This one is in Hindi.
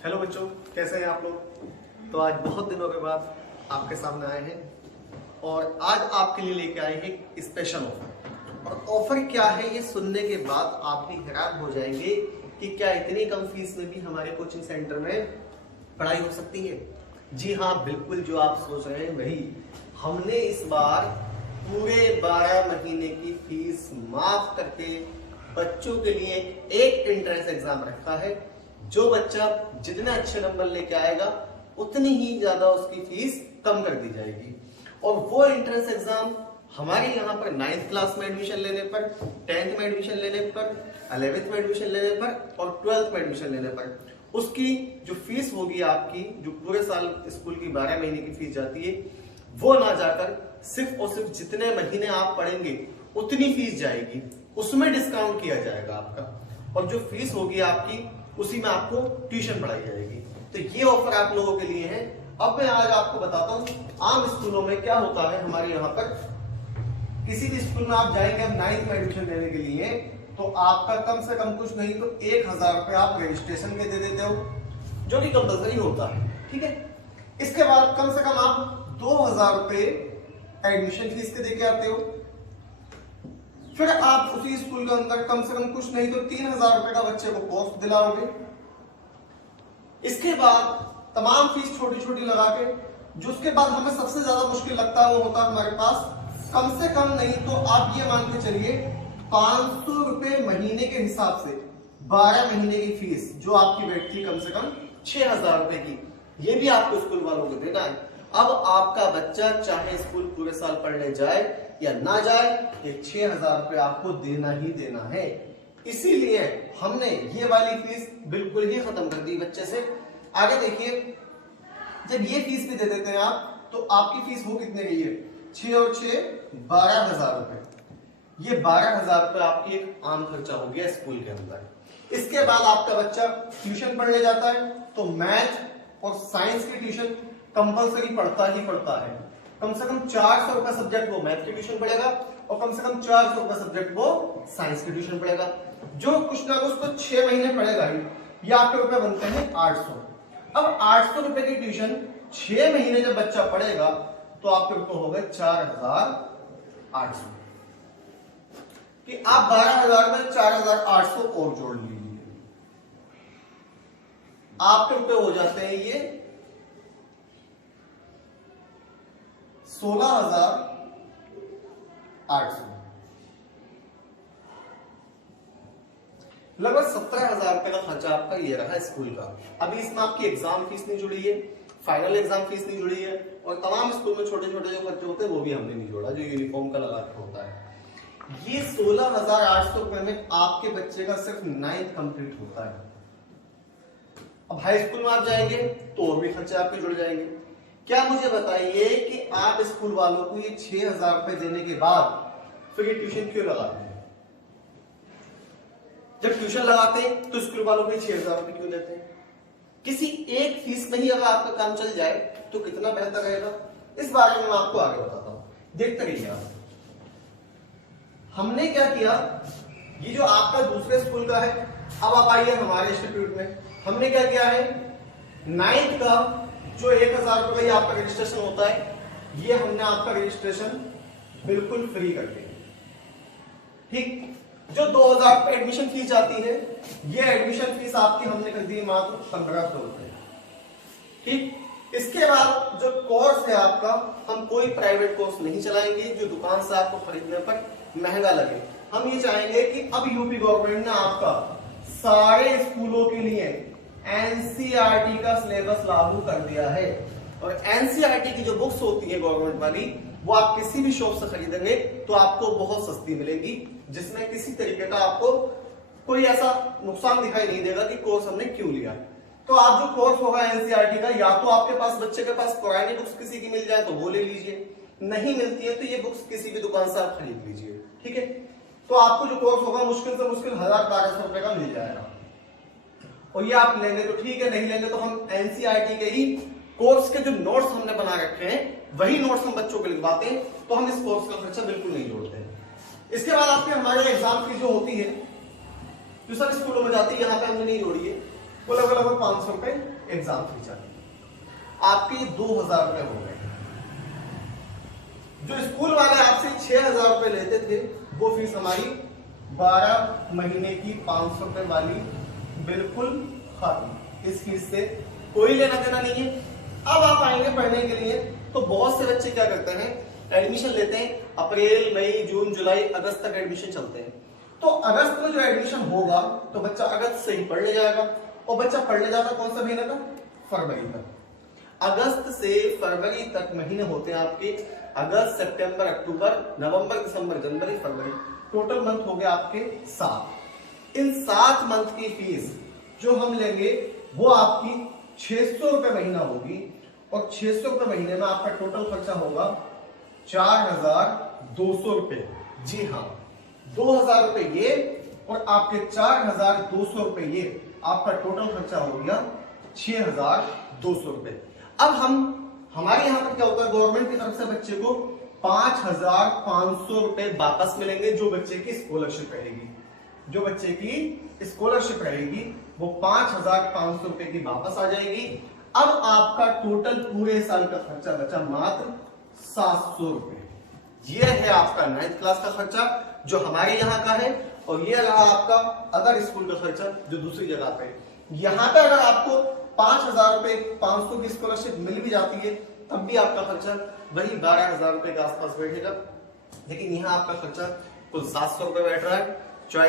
हेलो बच्चों, कैसे हैं आप लोग। तो आज बहुत दिनों के बाद आपके सामने आए हैं और आज आपके लिए लेके आए हैं एक स्पेशल ऑफर। और ऑफर क्या है ये सुनने के बाद आप भी हैरान हो जाएंगे कि क्या इतनी कम फीस में भी हमारे कोचिंग सेंटर में पढ़ाई हो सकती है। जी हाँ, बिल्कुल जो आप सोच रहे हैं वही। हमने इस बार पूरे 12 महीने की फीस माफ करके बच्चों के लिए एक एंट्रेंस एग्जाम रखा है। जो बच्चा जितने अच्छे नंबर लेके आएगा उतनी ही ज्यादा उसकी फीस कम कर दी जाएगी। और वो एंट्रेंस एग्जाम हमारे यहाँ पर 9th क्लास में एडमिशन लेने पर, 10th में एडमिशन लेने पर, 11th में एडमिशन लेने पर और 12th में एडमिशन लेने पर उसकी जो फीस होगी आपकी, जो पूरे साल स्कूल की 12 महीने की फीस जाती है, वो ना जाकर सिर्फ और सिर्फ जितने महीने आप पढ़ेंगे उतनी फीस जाएगी। उसमें डिस्काउंट किया जाएगा आपका, और जो फीस होगी आपकी उसी में आपको ट्यूशन पढ़ाई जाएगी। तो ये ऑफर आप लोगों के लिए है। अब मैं आज आपको बताता हूँ आम स्कूलों में क्या होता है। हमारे यहाँ पर किसी भी स्कूल में आप जाएंगे अब 9th में एडमिशन लेने के लिए, तो आपका कम से कम कुछ नहीं तो 1000 रुपए आप रजिस्ट्रेशन के दे देते हो, जो कि कंपल्सरी होता है। ठीक है, इसके बाद कम से कम आप 2000 रुपए एडमिशन फीस के देके आते हो। फिर आप उसी स्कूल के अंदर कम से कम कुछ नहीं तो 3000 रुपए का बच्चे को कोर्स दिलाओगे। इसके बाद तमाम फीस छोटी छोटी लगा के, जो उसके बाद हमें सबसे ज्यादा मुश्किल लगता है वो होता है हमारे पास कम से कम नहीं तो आप ये मान के चलिए 500 रुपए महीने के हिसाब से 12 महीने की फीस जो आपकी बैठती कम से कम 6000 रुपए की, ये भी आपको स्कूल वालों को देना है। अब आपका बच्चा चाहे स्कूल पूरे साल पढ़ने जाए या ना जाए, ये 6000 रुपए आपको देना ही देना है। इसीलिए हमने ये वाली फीस बिल्कुल ही खत्म कर दी बच्चे से। आगे देखिए, जब ये फीस भी दे देते हैं आप, तो आपकी फीस वो कितने की है, 6 और 6 12,000 रुपए। ये 12,000 रुपए आपकी एक आम खर्चा हो गया स्कूल के अंदर। इसके बाद आपका बच्चा ट्यूशन पढ़ने जाता है तो मैथ और साइंस की ट्यूशन कंपलसरी पढ़ता ही पढ़ता है। कम से कम 400 रुपए सब्जेक्ट वो मैथ की ट्यूशन पढ़ेगा और कम से कम 400 रुपए सब्जेक्ट वो साइंस की ट्यूशन पढ़ेगा। जो कुछ ना कुछ तो 6 महीने पढ़ेगा ही। ये आपके रुपए बनते हैं 800। अब 800 रुपए की ट्यूशन 6 महीने जब बच्चा पढ़ेगा तो आपके रुपए हो गए 4800। कि आप 12,000 में 4800 और जोड़ लीजिए, आपके रुपए हो जाते हैं ये 16,800। लगभग 17,000 रुपए का खर्चा आपका ये रहा स्कूल का। अभी इसमें आपकी एग्जाम फीस नहीं जुड़ी है, फाइनल एग्जाम फीस नहीं जुड़ी है, और तमाम स्कूल में छोटे छोटे जो खर्चे होते हैं वो भी हमने नहीं जोड़ा, जो यूनिफॉर्म का लगा के होता है। ये 16,800 रुपए में आपके बच्चे का सिर्फ 9th कंप्लीट होता है। अब हाई स्कूल में आप जाएंगे तो और भी खर्चे आपके जुड़ जाएंगे। क्या मुझे बताइए कि आप स्कूल वालों को ये 6,000 रुपए देने के बाद फिर ये ट्यूशन क्यों लगाते हैं? जब ट्यूशन लगाते हैं तो स्कूल वालों को 6,000 रुपए क्यों लेते हैं? किसी एक फीस में ही अगर आपका काम चल जाए तो कितना बेहतर रहेगा। इस बारे में मैं आपको आगे बताता हूं, देखते रहिए आप। हमने क्या किया, ये जो आपका दूसरे स्कूल का है, अब आप आइए हमारे इंस्टीट्यूट में। हमने क्या किया है, 9th का जो 1,000 रुपए का आपका रजिस्ट्रेशन होता है, ये हमने आपका रजिस्ट्रेशन बिल्कुल फ्री कर दिया। ठीक, जो 2,000 रुपए एडमिशन फीस जाती है, ये एडमिशन फीस आपकी हमने कर दी मात्र 1,500 रुपए। ठीक, इसके बाद जो कोर्स है आपका, हम कोई प्राइवेट कोर्स नहीं चलाएंगे जो दुकान से आपको खरीदने पर महंगा लगे। हम ये चाहेंगे कि अब यूपी गवर्नमेंट ने आपका सारे स्कूलों के लिए एनसीईआरटी का सिलेबस लागू कर दिया है, और एनसीईआरटी की जो बुक्स होती है गवर्नमेंट वाली, वो आप किसी भी शॉप से खरीदेंगे तो आपको बहुत सस्ती मिलेगी, जिसमें किसी तरीके का आपको कोई ऐसा नुकसान दिखाई नहीं देगा कि कोर्स हमने क्यों लिया। तो आप जो कोर्स होगा एनसीईआरटी का, या तो आपके पास बच्चे के पास पुरानी बुक्स किसी की मिल जाए तो वो ले लीजिए, नहीं मिलती है तो ये बुक्स किसी भी दुकान से आप खरीद लीजिए। ठीक है, तो आपको जो कोर्स होगा मुश्किल से मुश्किल 1,000-1,200 रुपए का मिल जाएगा। और ये आप लेंगे तो ठीक है, नहीं लेंगे तो हम एनसीईआरटी के ही कोर्स के जो नोट्स हमने बना रखे हैं वही नोट्स हम बच्चों को लिखवाते हैं, तो हम इस कोर्स का खर्चा बिल्कुल नहीं जोड़ते हैं। इसके बाद आपके हमारे एग्जाम फीस जो होती है, जो सब स्कूलों में जाती है, यहाँ पे हमने नहीं जोड़ी है, लगभग 500 रुपए एग्जाम फीस आ गई, आपके 2000 रुपए हो गए। जो स्कूल वाले आपसे 6000 रुपए लेते थे वो फीस हमारी 12 महीने की 500 रुपए वाली बिल्कुल खत्म। इस फीस से कोई लेना देना नहीं है। अब आप आएंगे पढ़ने के लिए, तो बहुत से बच्चे क्या करते हैं, एडमिशन लेते हैं, अप्रैल मई जून जुलाई अगस्त तक एडमिशन चलते हैं। तो अगस्त में जो एडमिशन होगा तो बच्चा अगस्त से ही पढ़ने जाएगा, और बच्चा पढ़ने जाता कौन सा महीना तक, फरवरी तक। अगस्त से फरवरी तक महीने होते हैं आपके, अगस्त सितंबर अक्टूबर नवंबर दिसंबर जनवरी फरवरी, टोटल मंथ हो गए आपके 7। इन 7 मंथ की फीस जो हम लेंगे वो आपकी 600 रुपए महीना होगी, और 600 रुपए महीने में आपका टोटल खर्चा होगा 4200 रुपए। जी हाँ, 2000 रुपए ये और आपके 4200 रुपए ये, आपका टोटल खर्चा हो गया 6200 रुपए। अब हमारे यहाँ पर क्या होता है, गवर्नमेंट की तरफ से बच्चे को 5500 रुपए वापस मिलेंगे। जो बच्चे की स्कॉलरशिप रहेगी, जो बच्चे की स्कॉलरशिप रहेगी वो 5500 रुपए की वापस आ जाएगी। अब आपका टोटल पूरे साल का खर्चा बचा मात्र 700 रुपए। ये है आपका 9th क्लास का खर्चा जो हमारे यहाँ का है, और ये रहा आपका अदर स्कूल का खर्चा जो दूसरी जगह पे। यहाँ पे अगर आपको 5000 रुपए 500 की स्कॉलरशिप मिल भी जाती है तब भी आपका खर्चा वही 12000 रुपए के आसपास बैठेगा, लेकिन यहाँ आपका खर्चा कुल 700 रुपए बैठ रहा है। चॉइस